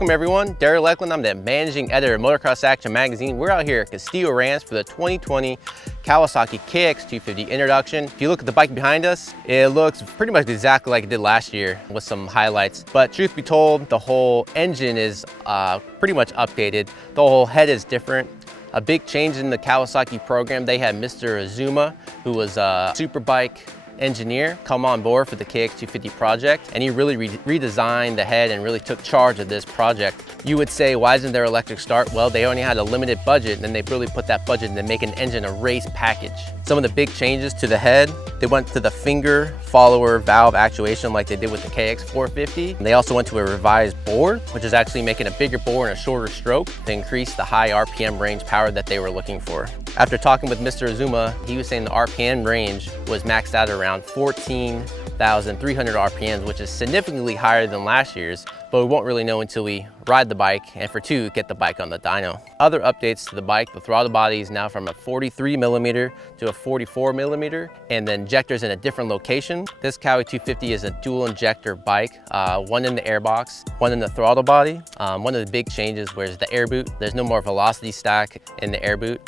Welcome everyone, Daryl Ecklund. I'm the managing editor of Motocross Action Magazine. We're out here at Castillo Ranch for the 2020 Kawasaki KX250 introduction. If you look at the bike behind us, it looks pretty much exactly like it did last year with some highlights. But truth be told, the whole engine is pretty much updated. The whole head is different. A big change in the Kawasaki program, they had Mr. Azuma, who was a superbike engineer, come on board for the KX250 project, and he really redesigned the head and really took charge of this project. You would say, why isn't there electric start? Well, they only had a limited budget, and they really put that budget into making an engine a race package. Some of the big changes to the head, they went to the finger follower valve actuation like they did with the KX450. And they also went to a revised bore, which is actually making a bigger bore and a shorter stroke to increase the high RPM range power that they were looking for. After talking with Mr. Azuma, he was saying the RPM range was maxed out around 14,300 RPMs, which is significantly higher than last year's, but we won't really know until we ride the bike and for two, get the bike on the dyno. Other updates to the bike, the throttle body is now from a 43mm to a 44mm, and the injector's in a different location. This KW250 is a dual injector bike, one in the airbox, one in the throttle body. One of the big changes was the air boot. There's no more velocity stack in the air boot,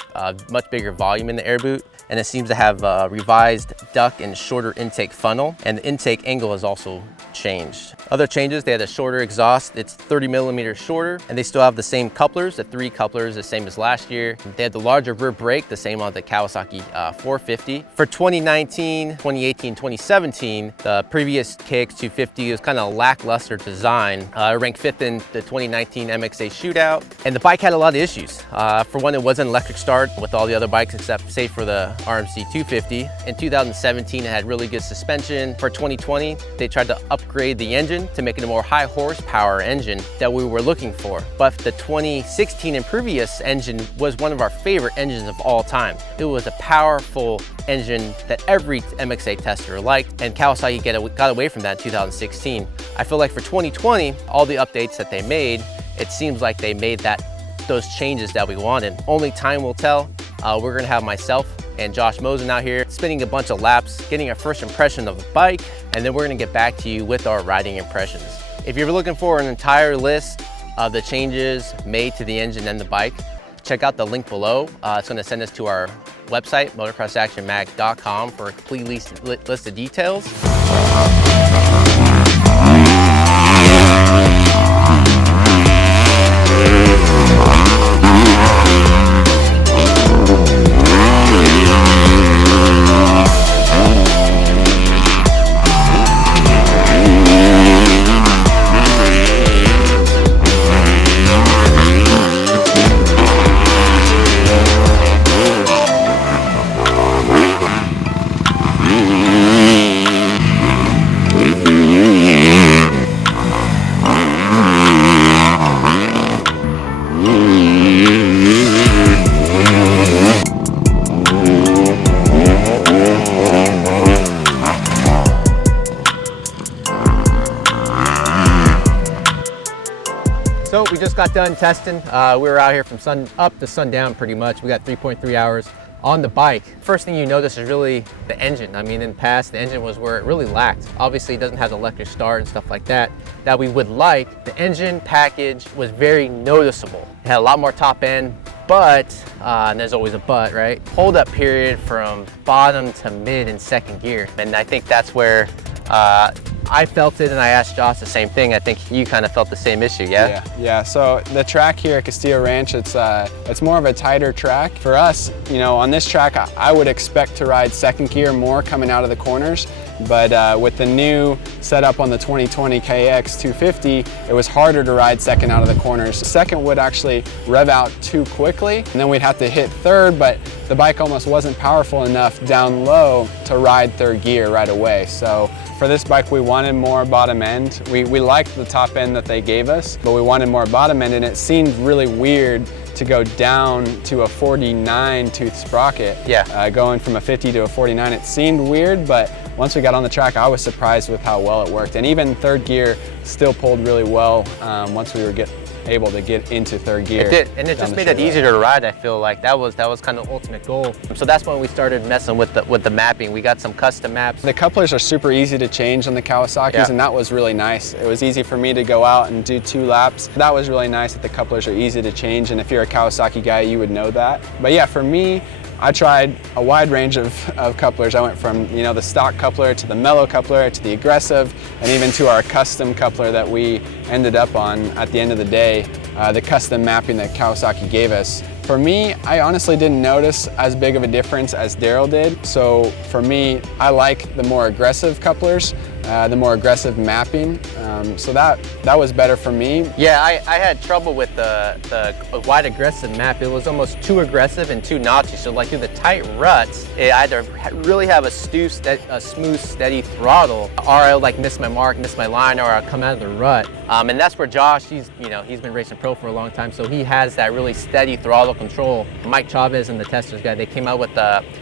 much bigger volume in the air boot, and it seems to have a revised duct and shorter intake funnel, and the intake angle has also changed. Other changes, they had a shorter exhaust. It's 30mm shorter, and they still have the same couplers, the 3 couplers, the same as last year. They had the larger rear brake, the same on the Kawasaki 450. For 2019, 2018, 2017, the previous KX250 was kind of a lackluster design. It ranked 5th in the 2019 MXA shootout, and the bike had a lot of issues. For one, it wasn't electric start with all the other bikes except say for the RMC 250. In 2017, it had really good suspension. For 2020, they tried to upgrade the engine to make it a more high horsepower engine that we were looking for. But the 2016 and previous engine was one of our favorite engines of all time. It was a powerful engine that every MXA tester liked, and Kawasaki got away from that in 2016. I feel like for 2020, all the updates that they made, it seems like they made those changes that we wanted. Only time will tell. We're gonna have myself and Josh Mosiman out here spinning a bunch of laps, getting a first impression of the bike, and then we're gonna get back to you with our riding impressions. If you're looking for an entire list of the changes made to the engine and the bike, check out the link below. It's gonna send us to our website, motocrossactionmag.com, for a complete list of details. So we just got done testing. We were out here from sun up to sundown pretty much. We got 3.3 hours on the bike. First thing you notice is really the engine. I mean, in the past, the engine was where it really lacked. Obviously, it doesn't have the electric start and stuff like that we would like. The engine package was very noticeable. It had a lot more top end, but, and there's always a but, right? Hold up period from bottom to mid and second gear. And I think that's where I felt it, and I asked Josh the same thing. I think you kind of felt the same issue, yeah? Yeah. So the track here at Castillo Ranch, it's more of a tighter track. For us, you know, on this track, I would expect to ride second gear more coming out of the corners. But with the new setup on the 2020 KX250, it was harder to ride second out of the corners. Second would actually rev out too quickly, and then we'd have to hit third, but the bike almost wasn't powerful enough down low to ride third gear right away. So for this bike, we wanted more bottom end. We liked the top end that they gave us, but we wanted more bottom end, and it seemed really weird to go down to a 49 tooth sprocket. Yeah. Going from a 50 to a 49, it seemed weird, but once we got on the track, I was surprised with how well it worked. And even third gear still pulled really well once we were able to get into third gear. It did, and it just made it easier to ride. I feel like that was kind of the ultimate goal. So that's when we started messing with the mapping. We got some custom maps. The couplers are super easy to change on the Kawasaki's, and that was really nice. It was easy for me to go out and do 2 laps. That was really nice that the couplers are easy to change, and if you're a Kawasaki guy, you would know that. But yeah, for me, I tried a wide range of couplers. I went from, you know, the stock coupler to the mellow coupler to the aggressive, and even to our custom coupler that we ended up on at the end of the day, the custom mapping that Kawasaki gave us. For me, I honestly didn't notice as big of a difference as Daryl did. So for me, I like the more aggressive couplers, the more aggressive mapping. So that was better for me. Yeah, I had trouble with the wide aggressive map. It was almost too aggressive and too notchy. So like through the tight ruts, I had to really have a smooth, steady throttle, or I'll like miss my mark, miss my line, or I'll come out of the rut. And that's where Josh, he's been racing pro for a long time, so he has that really steady throttle control. Mike Chavez and the Testers guy, they came out with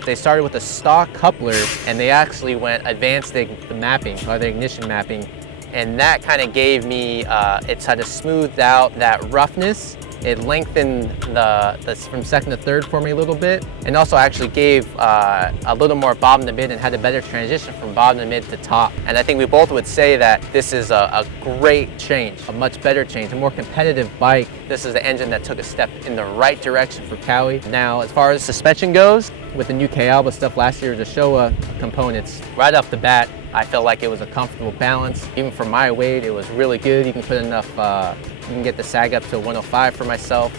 they started with a stock coupler, and they actually went advanced the mapping, or the ignition mapping, and that kind of gave me, it kind of smoothed out that roughness. It lengthened from second to third for me a little bit, and also actually gave a little more bottom to mid and had a better transition from bottom to mid to top. And I think we both would say that this is a great change, a much better change, a more competitive bike. This is the engine that took a step in the right direction for Kawi. Now, as far as suspension goes, with the new K-Alba stuff last year, the Showa components, right off the bat, I felt like it was a comfortable balance. Even for my weight, it was really good. You can put enough, you can get the sag up to 105 for myself.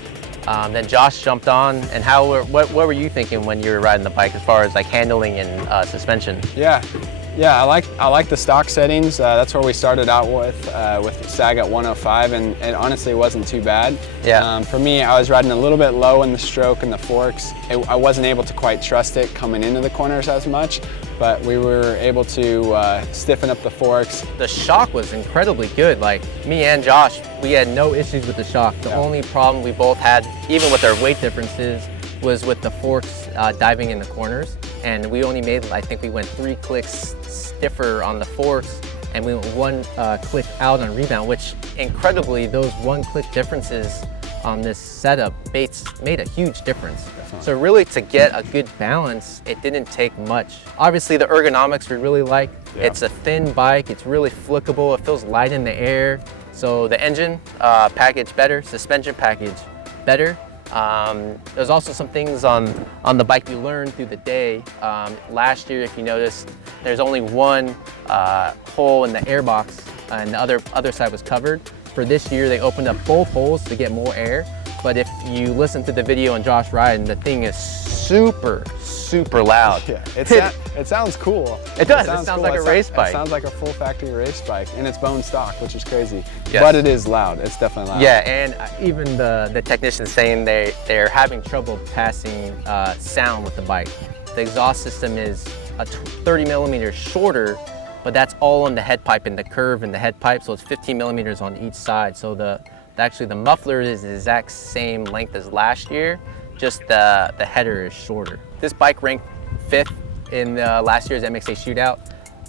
Then Josh jumped on, and what were you thinking when you were riding the bike as far as like handling and suspension? Yeah, I like the stock settings. That's where we started out with sag at 105, and honestly, it wasn't too bad. Yeah. For me, I was riding a little bit low in the stroke and the forks. I wasn't able to quite trust it coming into the corners as much, but we were able to stiffen up the forks. The shock was incredibly good. Like me and Josh, we had no issues with the shock. The only problem we both had, even with our weight differences, was with the forks diving in the corners. And we only made, I think we went 3 clicks stiffer on the forks, and we went 1 click out on rebound, which incredibly, those 1 click differences on this setup made a huge difference. Definitely. So really, to get a good balance, it didn't take much. Obviously, the ergonomics we really like. Yeah. It's a thin bike, it's really flickable, it feels light in the air. So the engine package better, suspension package better. There's also some things on the bike we learned through the day. Last year, if you noticed, there's only 1 hole in the airbox, and the other side was covered. For this year, they opened up both holes to get more air. But if you listen to the video on Josh riding, the thing is super, super loud. Yeah, it sounds cool. It does. It sounds cool. Like a race bike. It sounds like a full factory race bike, and it's bone stock, which is crazy. Yes. But it is loud. It's definitely loud. Yeah, and even the technicians saying they're having trouble passing sound with the bike. The exhaust system is 30 millimeters shorter, but that's all on the head pipe and the curve in the head pipe, so it's 15 millimeters on each side. So actually the muffler is the exact same length as last year, just the header is shorter. This bike ranked 5th in last year's MXA shootout.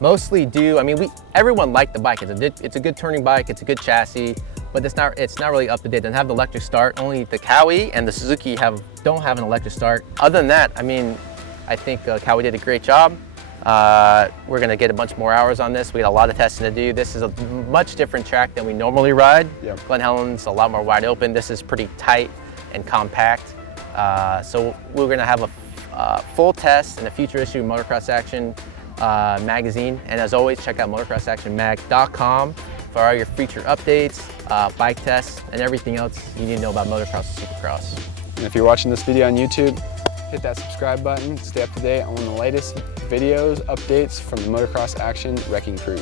Mostly due, I mean, everyone liked the bike. It's a good turning bike, it's a good chassis, but it's not really up to date. It doesn't have the electric start. Only the Kawi and the Suzuki don't have an electric start. Other than that, I mean, I think Kawi did a great job. We're gonna get a bunch more hours on this. We got a lot of testing to do. This is a much different track than we normally ride. Yep. Glen Helen's a lot more wide open. This is pretty tight and compact. So we're gonna have a full test in a future issue of Motocross Action magazine. And as always, check out motocrossactionmag.com for all your feature updates, bike tests, and everything else you need to know about motocross and supercross. And if you're watching this video on YouTube, hit that subscribe button, stay up to date on the latest videos, updates from the Motocross Action Wrecking Crew.